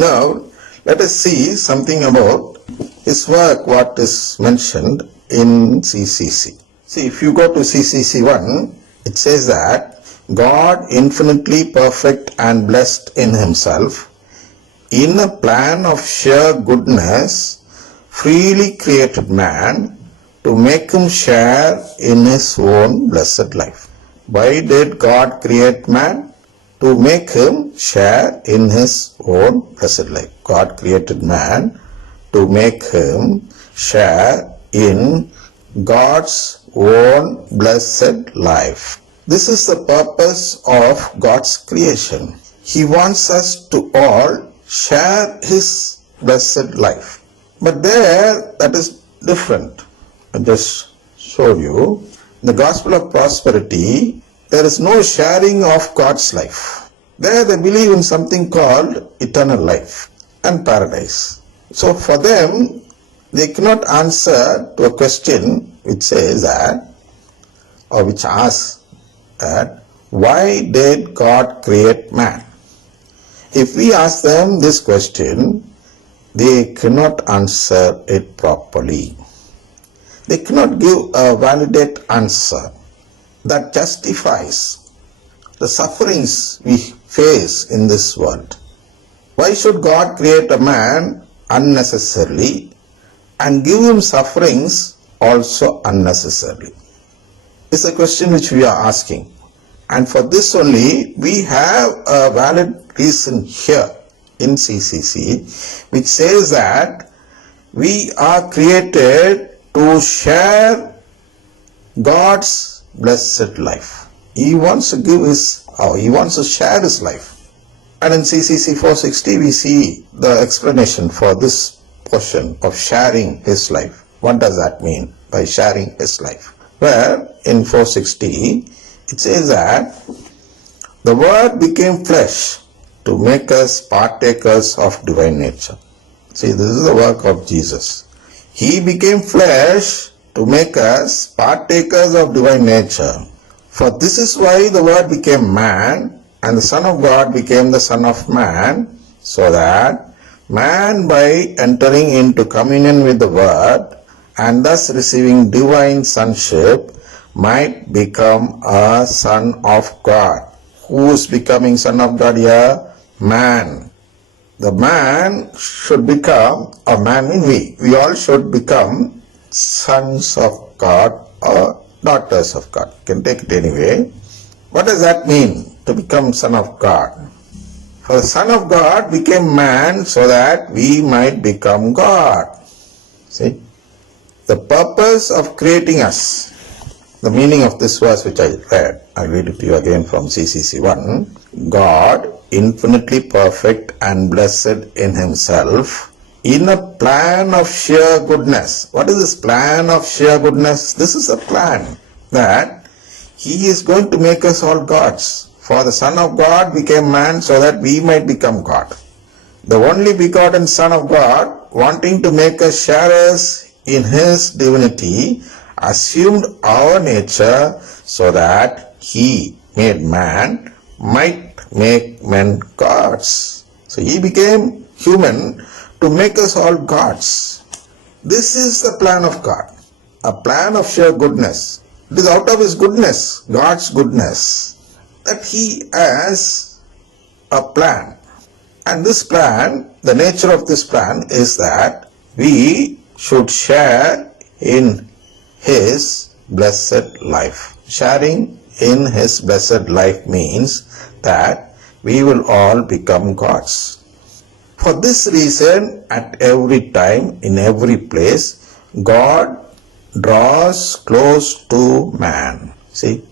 Now, let us see something about his work, what is mentioned in CCC. See, if you go to CCC 1, it says that God, infinitely perfect and blessed in himself, in a plan of sheer goodness, freely created man to make him share in his own blessed life. Why did God create man? To make him share in his own blessed life. God created man to make him share in God's own blessed life. This is the purpose of God's creation. He wants us to all share his blessed life. But there, that is different. I just showed you. In the gospel of prosperity, there is no sharing of God's life. There they believe in something called eternal life and paradise. So for them, they cannot answer to a question which says that, or which asks that, why did God create man? If we ask them this question, they cannot answer it properly. They cannot give a validate answer that justifies the sufferings we face in this world. Why should God create a man unnecessarily and give him sufferings also unnecessarily? It's a question which we are asking. And for this only, we have a valid reason here in CCC, which says that we are created to share God's blessed life. He wants to give he wants to share his life. And in CCC 460, we see the explanation for this portion of sharing his life. What does that mean by sharing his life? Where in 460, it says that the Word became flesh to make us partakers of divine nature. See, this is the work of Jesus. He became flesh to make us partakers of divine nature. For this is why the Word became man, and the Son of God became the Son of Man, so that man, by entering into communion with the Word, and thus receiving divine sonship, might become a son of God. Who is becoming son of God here? Man. The man should become a man in we. We all should become sons of God or daughters of God. You can take it anyway. What does that mean, to become son of God? For the Son of God became man so that we might become God. See? The purpose of creating us. The meaning of this verse which I read, I'll read it to you again from CCC 1. God, infinitely perfect and blessed in himself, in a plan of sheer goodness. What is this plan of sheer goodness? This is a plan that he is going to make us all gods. For the Son of God became man so that we might become God. The only begotten Son of God, wanting to make us sharers in his divinity, assumed our nature so that he, made man, might make men gods. So he became human to make us all gods. This is the plan of God, a plan of sheer goodness. It is out of his goodness, God's goodness, that he has a plan. And this plan, the nature of this plan is that we should share in his blessed life. Sharing in his blessed life means that we will all become gods. For this reason, at every time, in every place, God draws close to man. See,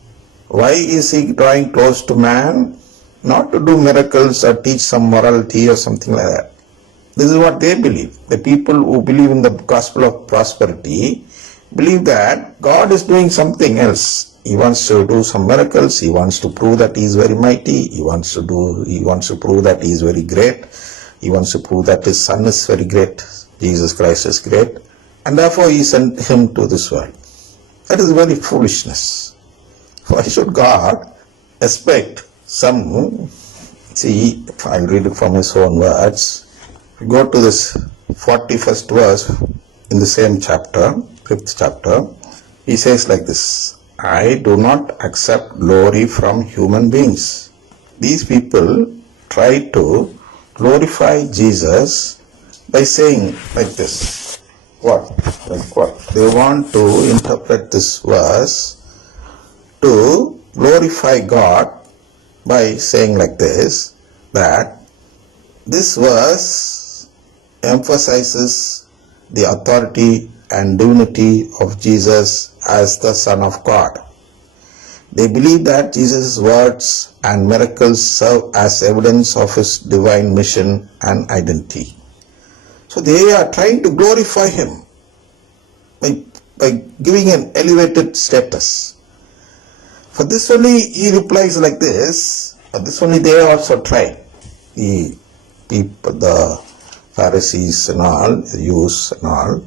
why is he drawing close to man? Not to do miracles or teach some morality or something like that. This is what they believe. The people who believe in the gospel of prosperity believe that God is doing something else. He wants to do some miracles. He wants to prove that he is very mighty. He wants to prove that he is very great. He wants to prove that his Son is very great. Jesus Christ is great. And therefore he sent him to this world. That is very foolishness. Why should God expect some, see, I'll read it from his own words. Go to this 41st verse in the same chapter, 5th chapter. He says like this, I do not accept glory from human beings. These people try to glorify Jesus by saying like this. What? Like what? They want to interpret this verse to glorify God by saying like this, that this verse emphasizes the authority and divinity of Jesus as the Son of God. They believe that Jesus' words and miracles serve as evidence of his divine mission and identity. So they are trying to glorify him by giving an elevated status. For this only he replies like this, for this only they also tried. The people, the Pharisees and all, the Jews and all,